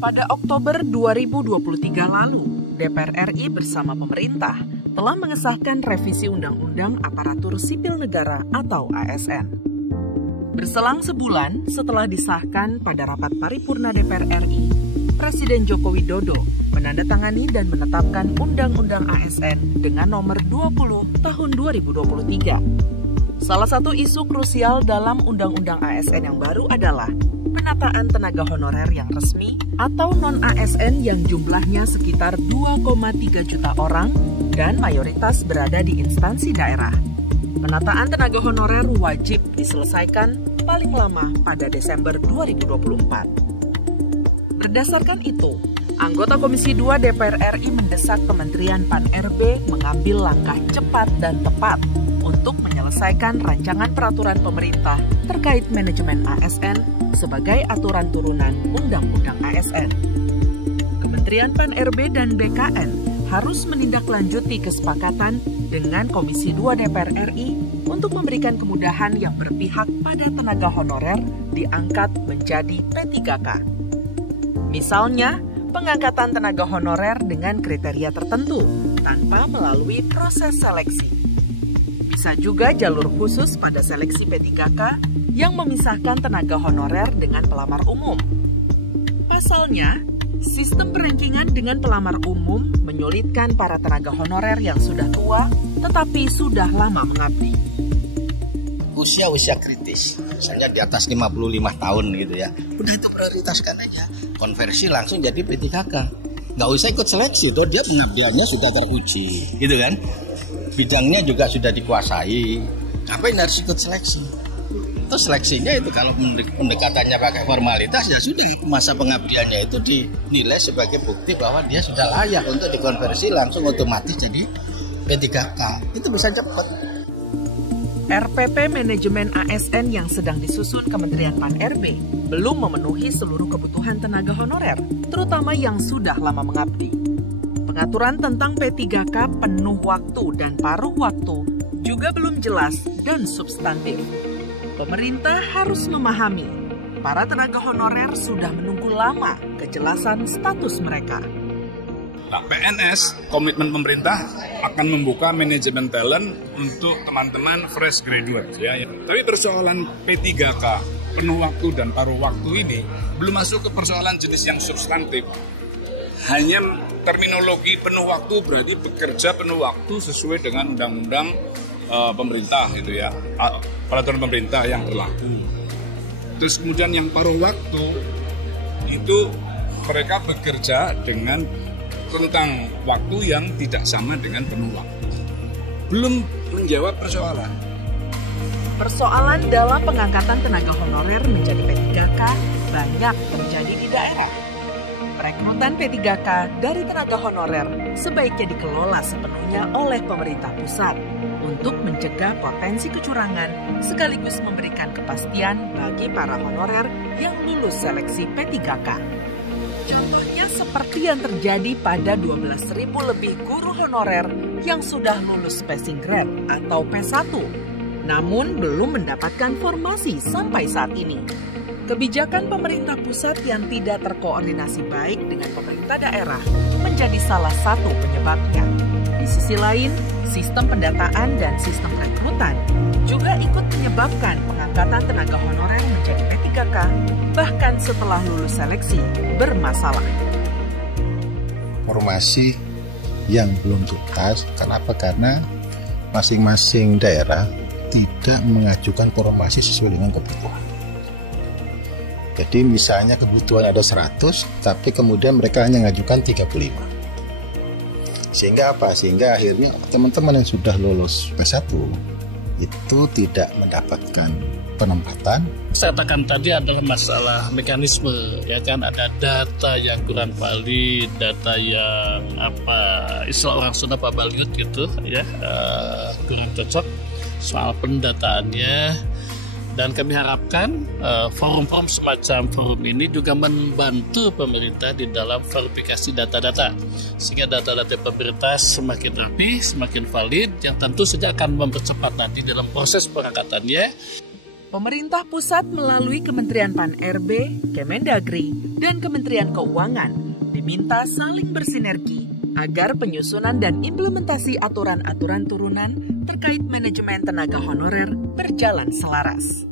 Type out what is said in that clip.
Pada Oktober 2023 lalu, DPR RI bersama pemerintah telah mengesahkan revisi Undang-Undang Aparatur Sipil Negara atau ASN. Berselang sebulan setelah disahkan pada rapat paripurna DPR RI, Presiden Joko Widodo menandatangani dan menetapkan Undang-Undang ASN dengan nomor 20 tahun 2023. Salah satu isu krusial dalam Undang-Undang ASN yang baru adalah penataan tenaga honorer yang resmi atau non-ASN yang jumlahnya sekitar 2,3 juta orang dan mayoritas berada di instansi daerah. Penataan tenaga honorer wajib diselesaikan paling lama pada Desember 2024. Berdasarkan itu, anggota Komisi 2 DPR RI mendesak Kementerian Pan-RB mengambil langkah cepat dan tepat untuk menyelesaikan rancangan peraturan pemerintah terkait manajemen ASN sebagai aturan turunan Undang-Undang ASN. Kementerian Pan-RB dan BKN harus menindaklanjuti kesepakatan dengan Komisi 2 DPR RI untuk memberikan kemudahan yang berpihak pada tenaga honorer diangkat menjadi P3K. Misalnya, pengangkatan tenaga honorer dengan kriteria tertentu tanpa melalui proses seleksi. Bisa juga jalur khusus pada seleksi P3K yang memisahkan tenaga honorer dengan pelamar umum. Pasalnya, sistem perankingan dengan pelamar umum menyulitkan para tenaga honorer yang sudah tua tetapi sudah lama mengabdi. Usia kritis, misalnya di atas 55 tahun gitu ya, udah itu prioritaskan aja. Konversi langsung jadi P3K. Nggak usah ikut seleksi, tuh dia pengabdiannya sudah teruji, gitu kan. Bidangnya juga sudah dikuasai, ngapain harus ikut seleksi? Terus seleksinya itu kalau pendekatannya pakai formalitas ya sudah, masa pengabdiannya itu dinilai sebagai bukti bahwa dia sudah layak untuk dikonversi langsung otomatis jadi P3K. Itu bisa cepat. RPP Manajemen ASN yang sedang disusun Kementerian Pan-RB belum memenuhi seluruh kebutuhan tenaga honorer, terutama yang sudah lama mengabdi. Pengaturan tentang P3K penuh waktu dan paruh waktu juga belum jelas dan substantif. Pemerintah harus memahami, para tenaga honorer sudah menunggu lama kejelasan status mereka. Nah, PNS, komitmen pemerintah akan membuka manajemen talent untuk teman-teman fresh graduate. Ya. Tapi persoalan P3K, penuh waktu dan paruh waktu ini belum masuk ke persoalan jenis yang substantif. Hanya terminologi penuh waktu berarti bekerja penuh waktu sesuai dengan undang-undang pemerintah gitu ya, peraturan pemerintah yang berlaku. Terus kemudian yang paruh waktu itu mereka bekerja dengan tentang waktu yang tidak sama dengan penuh waktu. Belum menjawab persoalan. Persoalan dalam pengangkatan tenaga honorer menjadi P3K banyak terjadi di daerah. Perekrutan P3K dari tenaga honorer sebaiknya dikelola sepenuhnya oleh pemerintah pusat untuk mencegah potensi kecurangan sekaligus memberikan kepastian bagi para honorer yang lulus seleksi P3K. Contohnya seperti yang terjadi pada 12.000 lebih guru honorer yang sudah lulus passing grade atau P1, namun belum mendapatkan formasi sampai saat ini. Kebijakan pemerintah pusat yang tidak terkoordinasi baik dengan pemerintah daerah menjadi salah satu penyebabnya. Di sisi lain, sistem pendataan dan sistem rekrutan juga ikut menyebabkan pengangkatan tenaga honorer menjadi P3K bahkan setelah lulus seleksi bermasalah. Formasi yang belum tuntas, kenapa? Karena masing-masing daerah tidak mengajukan formasi sesuai dengan kebutuhan. Jadi misalnya kebutuhan ada 100, tapi kemudian mereka hanya mengajukan 35. Sehingga apa? Sehingga akhirnya teman-teman yang sudah lulus P1 itu tidak mendapatkan penempatan. Saya katakan tadi adalah masalah mekanisme, ya kan, ada data yang kurang valid, data yang istilah orang Sunda pabaliut gitu ya, kurang cocok soal pendataannya. Dan kami harapkan forum-forum semacam forum ini juga membantu pemerintah di dalam verifikasi data-data, sehingga data-data pemerintah semakin rapi, semakin valid, yang tentu saja akan mempercepat nanti dalam proses pengangkatannya. Pemerintah pusat melalui Kementerian Pan-RB, Kemendagri, dan Kementerian Keuangan diminta saling bersinergi agar penyusunan dan implementasi aturan-aturan turunan terkait manajemen tenaga honorer berjalan selaras.